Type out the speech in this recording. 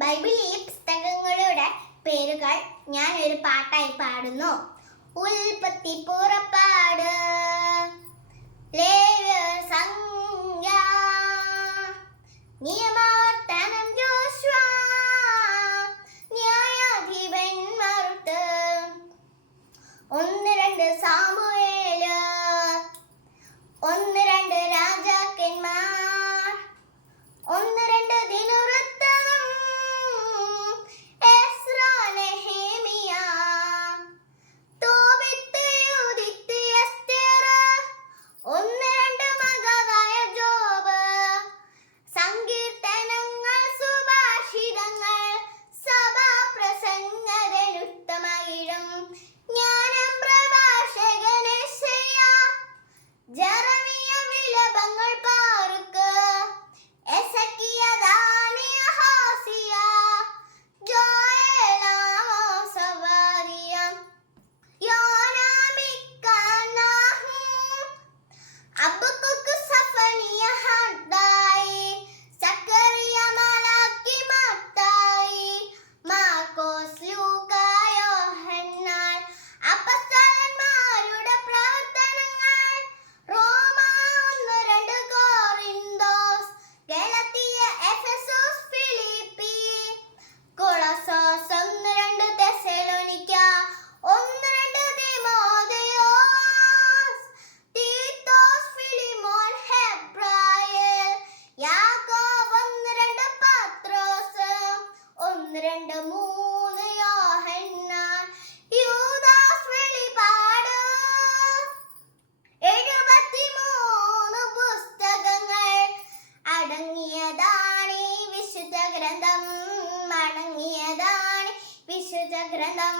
ബൈബിളിലെ പുസ്തകങ്ങളുടെ പേരുകൾ ഞാൻ ഒരു പാട്ടായി പാടുന്നു. ഉൽപ്പത്തി, പുറപ്പാട്, ലേവ്യർ, സംഖ്യ, നിയമാവർത്തനം, യോശുവ, ന്യായാധിപന്മാർ, 1-2 സാമുവേൽ, 1-2 രാജാക്കന്മാർ, 1-2 ദിനവൃത്താന്തം, എസ്ര, നെഹെമിയ, തോബിത്ത്, യൂദിത്ത്, എസ്തേർ, 1-2 മഗവായ, ജോബ്, സങ്കീർത്തനങ്ങൾ, സുഭാഷിതങ്ങൾ, സഭാപ്രസംഗകൻ, ഉത്തമഗീതം, ജ്ഞാനം, പ്രഭാഷകൻ, യെശയ്യാ, ജെറമിയ, വിലാപങ്ങൾ, ബാരൂക്ക്, എസെക്കിയ, ദാനിയേൽ, ഹോശിയ, ജോയേൽ, ആമോസ്, ഓബദ്യ, യോന, മിക്ക, നഹൂം, ഹബക്കൂക്ക്, സെഫനിയ, ഹഗ്ഗായി, സക്കറിയ, മലാക്കി, മത്തായി, മാർക്കോസ്, ലൂക്ക, യോഹന്നാൻ, അപ്പോസ്തലന്മാരുടെ പ്രവർത്തനങ്ങൾ, റോമ, 1-2 കൊറിന്തോസ്, ഗലാത്യ, എഫെസോസ്, ഫിലിപ്പി, കൊളോസോസ്, 1-2 തെസ്സലോനിക്ക, 1-2 തിമോഥെയോസ്, തീത്തോസ്, ഫിലിമോൻ, ഹെബ്രായർ, യാക്കോബ്, 1-2 പത്രോസ്, 1-2-3 യോഹന്നാൻ, യൂദാസ്, വെളിപാട്, 73 പുസ്തകങ്ങൾ അടങ്ങിയതാണ് വിശുദ്ധ ഗ്രന്ഥം.